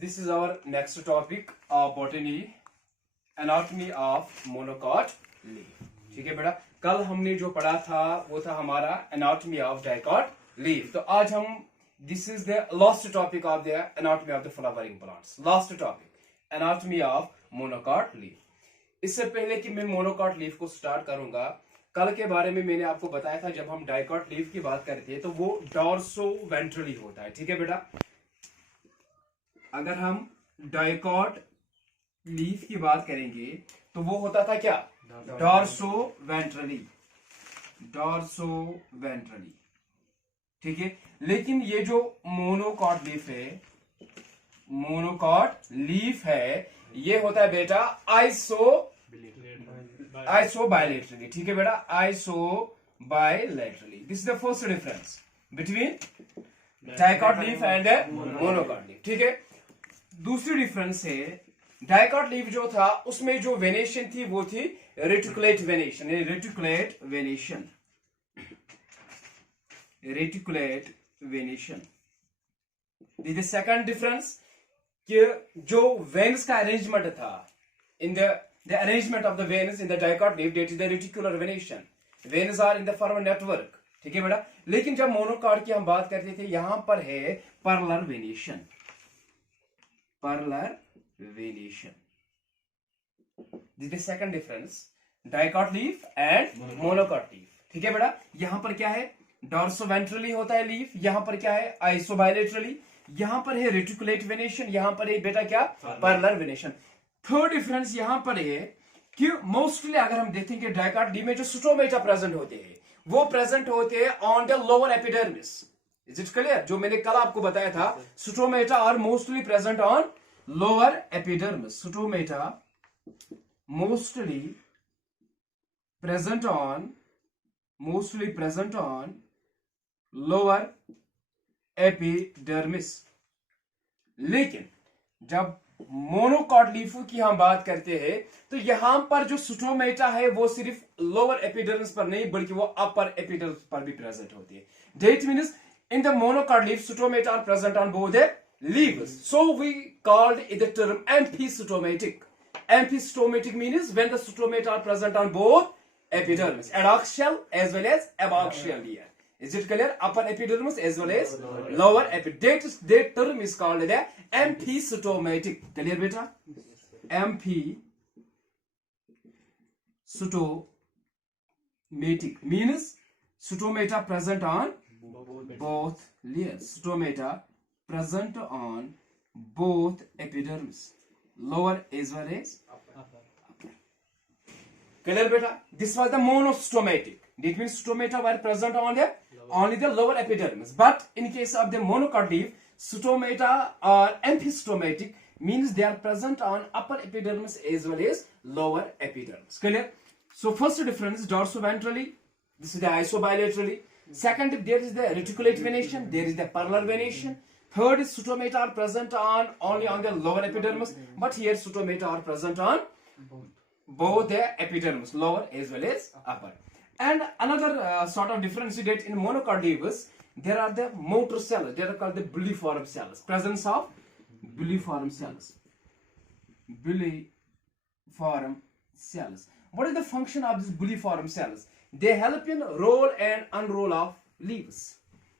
This is our next topic of botany, anatomy of monocot leaf. ठीक है बेटा, कल हमने जो पढ़ा था वो था हमारा anatomy of dicot leaf. तो आज हम this is the last topic of the anatomy of the flowering plants. Last topic, anatomy of monocot leaf. इससे पहले कि मैं monocot leaf को स्टार्ट करूंगा, कल के बारे में मैंने आपको बताया था जब हम डाइकॉट लीफ की बात करते हैं तो वो डॉर्सो वेंट्रली होता है. ठीक है बेटा, अगर हम डाइकॉट लीफ की बात करेंगे तो वो होता था क्या, डॉर्सो वेंट्रली. डॉर्सो वेंट्रली, ठीक है. लेकिन ये जो मोनोकॉट लीफ है, मोनोकॉट लीफ है, ये होता है बेटा आइसो बायलेटरली. ठीक है बेटा, iso bilaterally. This is the first difference between dicot leaf and monocot leaf. ठीक है. दूसरी डिफरेंस है, डाइकॉट लीफ जो था उसमें जो वेनेशन थी वो थी reticulate venation. Reticulate venation, reticulate venation. This is second difference कि जो वेन्स का अरेंजमेंट था in the arrangement of the veins in the dicot leaf, that is the reticular venation. Veins are in the form network. ठीक है बेटा. लेकिन जब मोनोकॉट की हम बात करते थे, यहां पर है parallel venation. Parallel venation. This is second difference, dicot leaf and monocot leaf. ठीक है बेटा, यहां पर क्या है, डॉर्सोवेंट्रली होता है लीफ, यहां पर क्या है, आइसोबायलेटरली. यहां पर है रेटिकुलेट वेनेशन, यहां पर है बेटा क्या, परलर वेनेशन. थर्ड डिफरेंस यहां पर है कि मोस्टली अगर हम देखेंगे डाइकॉट लीफ में जो स्टोमेटा प्रेजेंट होते हैं वो प्रेजेंट होते हैं on the lower epidermis. Is it clear? जो मैंने कल आपको बताया था, stomata are mostly present on lower epidermis. Stomata mostly present on lower epidermis. लेकिन जब मोनोकॉट लीफ की हम बात करते हैं तो यहां पर जो स्टोमेटा है वो सिर्फ लोअर एपिडर्मिस पर नहीं बल्कि वो अपर एपिडर्मिस पर भी प्रेजेंट होती है. That means in the monocot leaf, stomata are present on both the leaves. So we called it the term amphistomatic. Amphistomatic means when the stomata are present on both epidermis, adaxial as well as abaxial layer. Is it clear? Upper epidermis as well as lower epidermis. That term is called the amphistomatic. Clear beta? Amphistomatic means stomata present on both layers. Stomata present on both epidermis, lower as well as upper. Clear beta? This was the monostomatic. That means stomata were present on the only the lower epidermis. But in case of the monocot leaf, stomata are amphistomatic, means they are present on upper epidermis as well as lower epidermis. Clear? So first difference, dorsoventrally. This is the isobilaterally. Second, there is the reticulate venation, there is the perlar venation. Third is stomata are present on only on the lower epidermis, but here stomata are present on both the epidermis, lower as well as upper. And another sort of difference is that in monocot leaves, there are the motor cells, they are called the bulliform cells. Presence of bulliform cells. Bulliform cells. What is the function of these bulliform cells? They help in roll and unroll of leaves.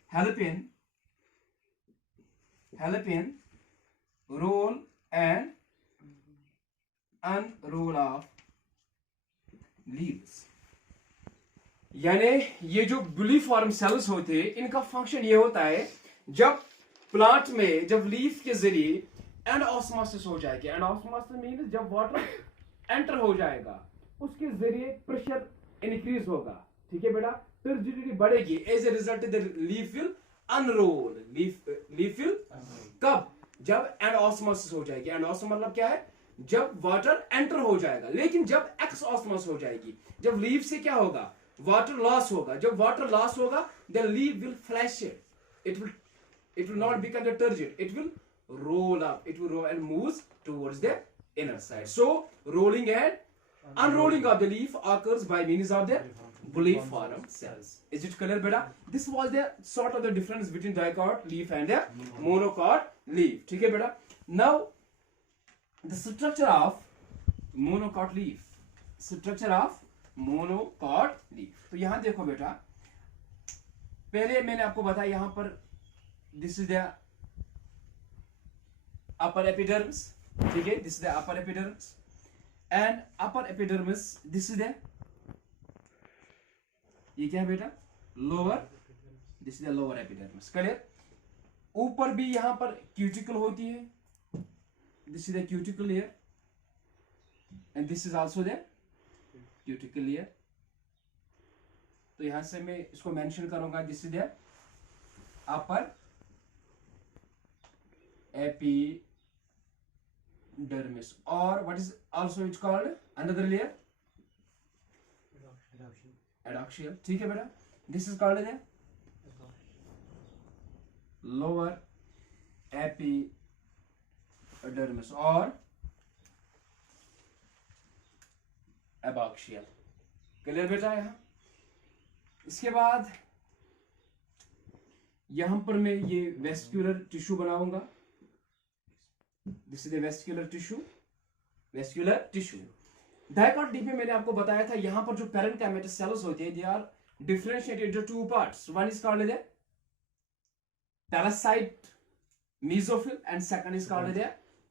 Help in roll and unroll of leaves. यानी ये जो bulliform sales होते हैं इनका फंक्शन ये होता है, जब प्लांट में जब लीफ के जरिए एंडोस्मोसिस हो जाएगी. एंडोस्मोसिस मींस जब वाटर एंटर हो जाएगा उसके जरिए प्रेशर इंक्रीज होगा. ठीक है बेटा, टर्जिडिटी बढ़ेगी. As a result the leaf will unroll. Leaf will कब, जब एंडोस्मोसिस हो जाएगी. एंडोस्मोसिस मतलब क्या है, जब वाटर एंटर हो जाएगा. लेकिन जब एक्सओस्मोसिस हो जाएगी, जब लीफ से क्या होगा, वाटर लॉस होगा. जब वाटर लॉस होगा the leaf will flaccid. It will not become the turgid. It will roll up. It will roll and moves towards the inner side. So rolling and unrolling of the leaf occurs by means of the bulliform cells. Is it clear beta? This was the sort of the difference between dicot leaf and the monocot leaf. ठीक है बेटा. Now the structure of monocot leaf, structure of monocot leaf. तो यहां देखो बेटा, पहले मैंने आपको बताया यहां पर this is the upper epidermis, ठीक है, this is the upper epidermis and upper epidermis, this is the, ये क्या है बेटा, lower, this is the lower epidermis, clear. ऊपर भी यहां पर क्यूटिकल होती है, this is the cuticle layer and this is also the cuticle layer. तो यहां से मैं इसको मेंशन करूंगा, this is the upper epidermis, और what is also its called another layer, एडॉक्सियल, ठीक है बेटा। This is called the lower epidermis और एबॉक्सियल, क्लियर बेटा। यहां इसके बाद यहां पर मैं ये वेस्क्यूलर टिश्यू बनाऊंगा, this is the vascular tissue, vascular tissue. Dicot leaf में मैंने आपको बताया था यहां पर जो पैरेन्काइमेटस सेल्स होते हैं, they are differentiated into two parts, one is called the palisade mesophyll and second is called the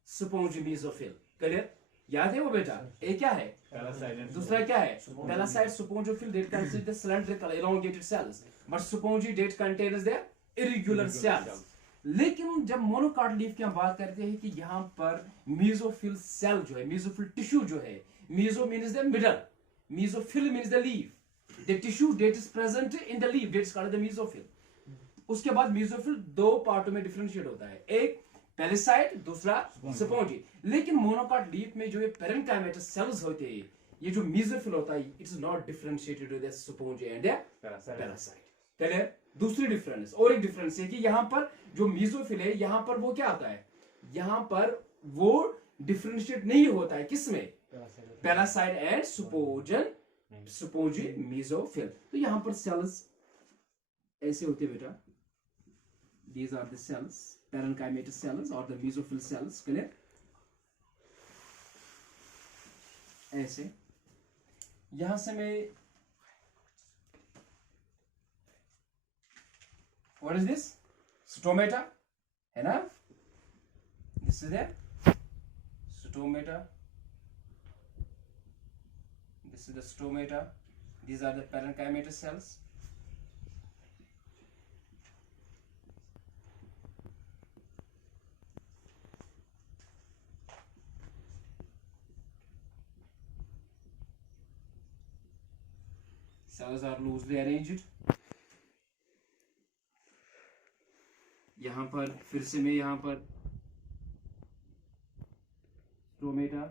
spongy mesophyll, clear, याद है वो बेटा। एक क्या है पैरासाइट, दूसरा क्या है palisade spongophyll, that consist the cylindrical elongated cells, but spongy that contains the irregular cells। लेकिन जब मोनोकॉट लीफ की हम बात करते हैं कि यहाँ पर मेसोफिल सेल जो है, मेसोफिल टिश्यू जो है, meso means the middle, mesophyll means the leaf, the tissue that is present in the leaf that is called the mesophyll. उसके बाद मेसोफिल दो पार्टों में डिफरेंशिएट होता है, एक पैरासाइट, दूसरा स्पोंजी। लेकिन मोनोकॉट लीफ में जो ये पैरेन्काइमेटस सेल्स होते हैं, ये जो मेसोफिल होता है, it is not differentiated with the spongy and the palisade, clear. दूसरी डिफरेंस, और एक डिफरेंस है कि यहाँ पर जो मेसोफिल है, यहाँ पर वो क्या आता है, यहाँ पर वो डिफरेंशिएट नहीं होता है, किसमें, पैरासाइट एंड स्पोंजन, स्पोंजी मेसोफिल। तो यहाँ पर सेल्स ऐसे होते हैं बेटा, these are the cells, parenchymatous cells or the mesophil cells, clear, ऐसे। यहां से मैं, what is this, stomata है ना, this is the stomata, this is the stomata, these are the parenchymatous cells। Cells are loosely arranged। यहां पर फिर से मैं यहां पर stomata,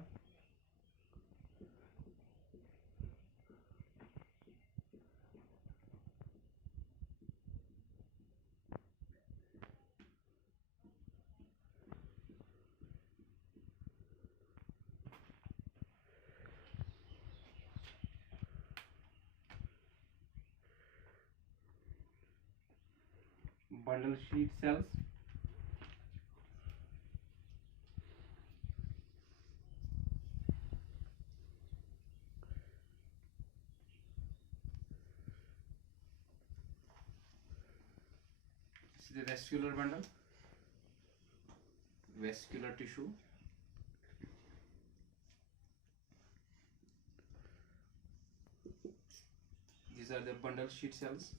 bundle sheet cells, this is the vascular bundle, vascular tissue, these are the bundle sheet cells,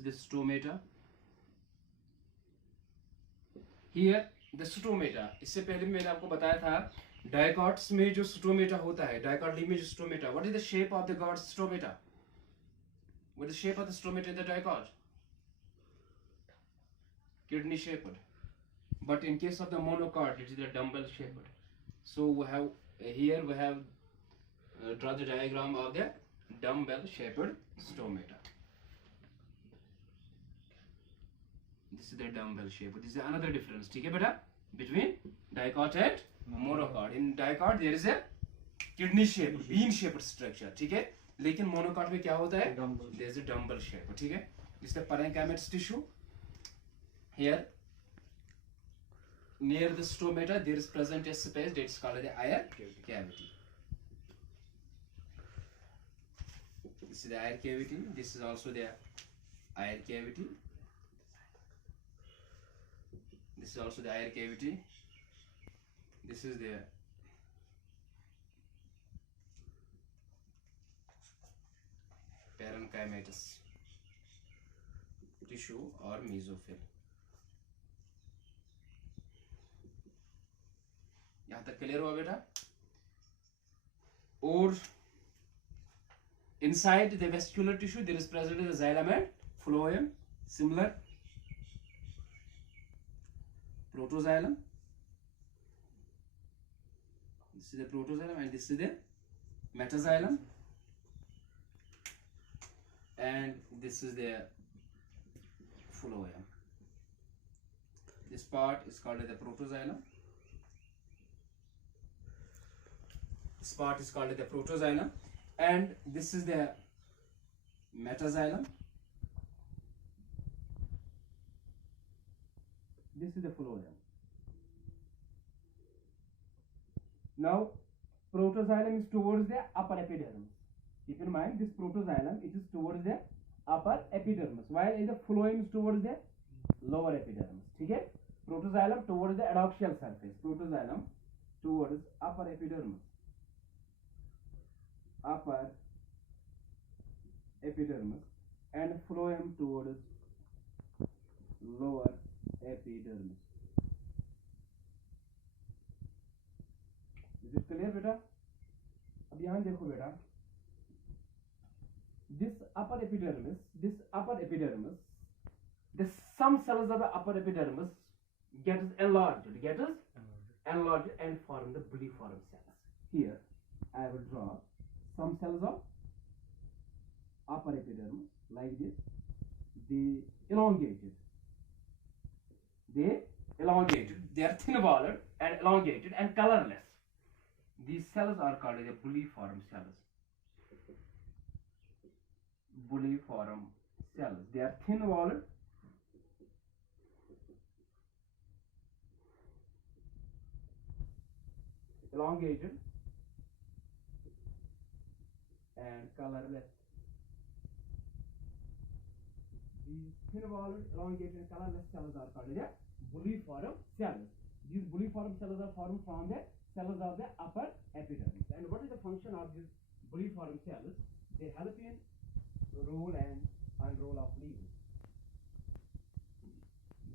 the stomata, here the stomata। इससे पहले मैंने आपको बताया था डायकॉट्स में जो स्टोमेटा होता है, डायकॉट लीफ में जो stomata, what is the shape of the God stomata, what is the shape of the stomata in the dicot, kidney shaped, but in case of the monocot it is the dumbbell shaped। so we have here we have draw the diagram of the dumbbell shaped stomata। This is the dumbbell shape, this is another difference, ठीक है बेटा, between dicot and monocot। in dicot there is a kidney shaped, bean shaped structure, ठीक है, लेकिन monocot में क्या होता है, there is a dumbbell shape, ठीक है। जिससे parenchymatous tissue here near the stomata there is present a space that is called the air cavity. This is the air cavity, this is also the air cavity, this is also the air cavity, this is the parenchymatous tissue or mesophyll. यहां तक क्लियर हुआ बेटा? और inside the vascular tissue there is present the xylem and phloem, similar protoxylem. This is the protoxylem and this is the metaxylem, and this is the phloem. This part is called the protoxylem. This part is called the protoxylem, and this is the metaxylem. This is the phloem. Now, protoxylem is towards the upper epidermis. Keep in mind, this protoxylem, it is towards the upper epidermis, while the phloem is towards the lower epidermis. ठीक है? Protoxylem towards the adactyal surface. Protoxylem towards upper epidermis. Upper epidermis, and phloem towards lower epidermis. Is it clear बेटा? अब यहाँ देखो बेटा, this upper epidermis, the some cells of the upper epidermis gets enlarged and form the bulliform cells. Here I will draw some cells of upper epidermis like this. They elongated, they are thin-walled and elongated and colorless. These cells are called the bulliform cells. They are thin-walled elongated and colorless. These thin-walled, elongated and colorless cells are called the bulliform cells. These bulliform cells are formed from the cells of the upper epidermis. And what is the function of these bulliform cells? They help in roll and unroll of leaves.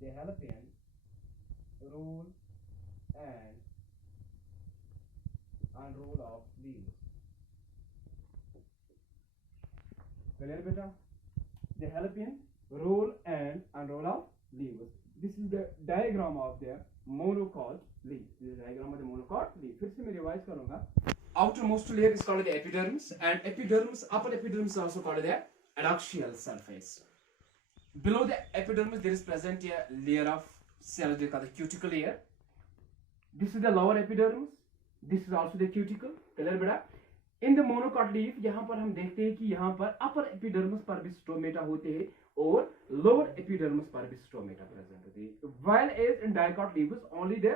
They help in roll and unroll of leaves. Clear beta? They help in roll and unroll of leaves. This is the diagram of the monocot leaf. This is the diagram of the monocot leaf. फिर से मैं रिवाइज करूंगा. Outermost layer is called the epidermis, and upper epidermis is also called the adactyal surface. Below the epidermis there is present a layer of cells called the cuticle layer. This is the lower epidermis. This is also the cuticle. Clear बेटा? In the monocot leaf, यहाँ पर हम देखते हैं कि यहाँ पर upper epidermis पर भी stomata होते हैं और lower epidermis पर भी stomata present होते हैं. While as in dicot leaves, only the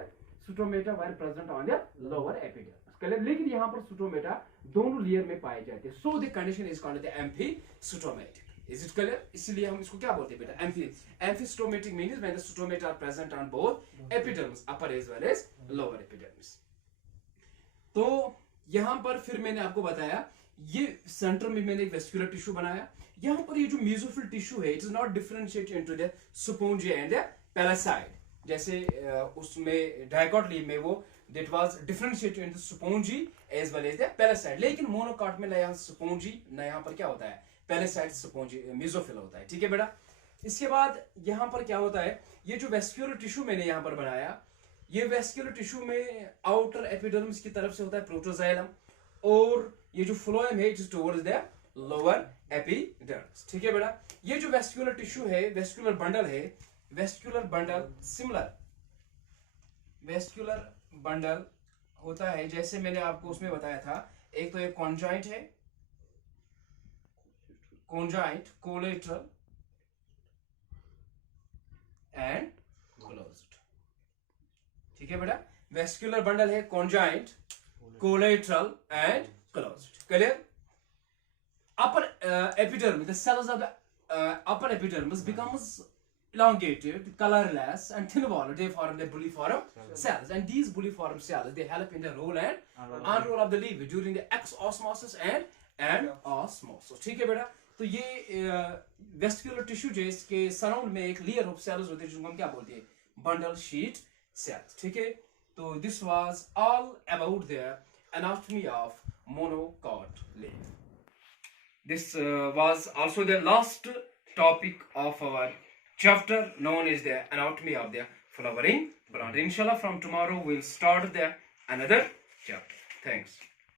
stomata were present on the lower epidermis. Clear? लेकिन यहाँ पर stomata दोनों layer में पाए जाते हैं. So the condition is called the amphistomatic. Is it clear? इसलिए हम इसको क्या बोलते हैं बेटा? Amphistomatic means when the stomata are present on both epidermis, upper as well as lower epidermis. तो यहां पर फिर मैंने आपको बताया, ये सेंटर में मैंने एक वेस्कुलर टिश्यू बनाया. यहां पर ये जो मेसोफिल टिश्यू है, it is not differentiated into the spongy and the palisade. जैसे उसमें डाइकॉट लीफ में वो that was differentiated into spongy as well as the palisade. लेकिन मोनोकॉट में नया स्पोंजी, ना यहां पर क्या होता है, पैलेसाइड स्पोंजी मेसोफिल होता है. ठीक है बेटा? इसके बाद यहां पर क्या होता है, ये जो वेस्कुलर टिश्यू मैंने यहां पर बनाया, ये वेस्कुलर टिश्यू में आउटर एपिडर्मिस की तरफ से होता है प्रोटोजाइलम, और ये जो फ्लोएम है it is towards the lower epidermis. ठीक है बेटा? ये जो वेस्कुलर टिश्यू है, वेस्कुलर बंडल है, vascular bundle similar vascular bundle होता है जैसे मैंने आपको उसमें बताया था. एक तो एक कॉन्जॉइंट है, conjoint, collateral and closed. ठीक है बेटा, वेस्क्यूलर बंडल है conjoint, collateral and closed. Clear? Upper epidermis, the cells of the upper epidermis becomes elongated, colorless and thin walled. They form the bulliform cells, and these bulliform cells they help in the roll and unroll of the leaf during the exosmosis and osmosis. ठीक है बेटा, तो ये vascular tissue जो इसके सराउंड में एक layer of sales होते हैं जिनको हम क्या बोलते हैं, बंडल शीट सेल्स. ठीक है, तो this was all about the anatomy of monocot leaf. This was also the last topic of our chapter known as the anatomy of the flowering plant. Inshallah, from tomorrow we'll start the another chapter. Thanks.